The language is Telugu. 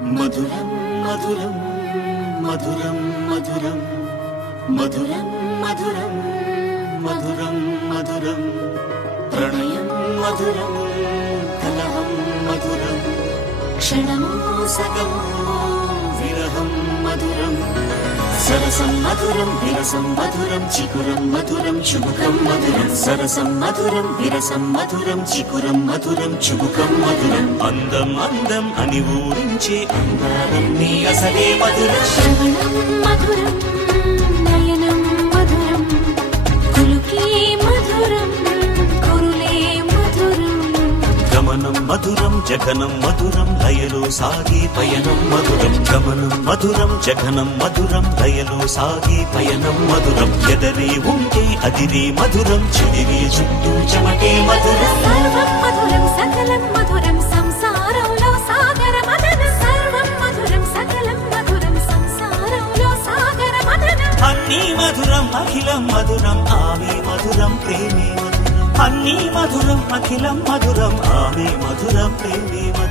మధురం మధురం మధురం మధురం మధురం మధురం మధురం మధురం ప్రణయం మధురం కలహం మధురం క్షణమో సగమో విరహం మధురం సరసం మధురం విరసం మధురం చికురం మధురం చుబుకం మధురం సరసం మధురం విరసం మధురం చికురం మధురం చుబుకం మధురం అందం అందం అని ఊరించే అందాలన్నీ అసలే మధురం శ్రవణం మధురం నయనం మధురం కులుకే మధురం కురులే మధురం గమనం మధురం జగనం మధురం లయలో సాగే పయనం మధురం గమనం మధురం జగనం మధురం లయలో సాగే పయనం మధురం ఎదరే ఉంటే అదిరే మధురం చెదిరే చుట్టూ చెమటే మధురం సర్వం మధురం సకలం మధురం సంసారంలో సాగర మదనం సర్వం మధురం సకలం మధురం సంసారంలో సాగర మదనం అన్నీ మధురం అఖిలం మధురం ఆమె మధురం ప్రేమే మధురం అన్నీ మధురం అఖిలం మధురం ఆమె మధురం ప్రేమే మధురం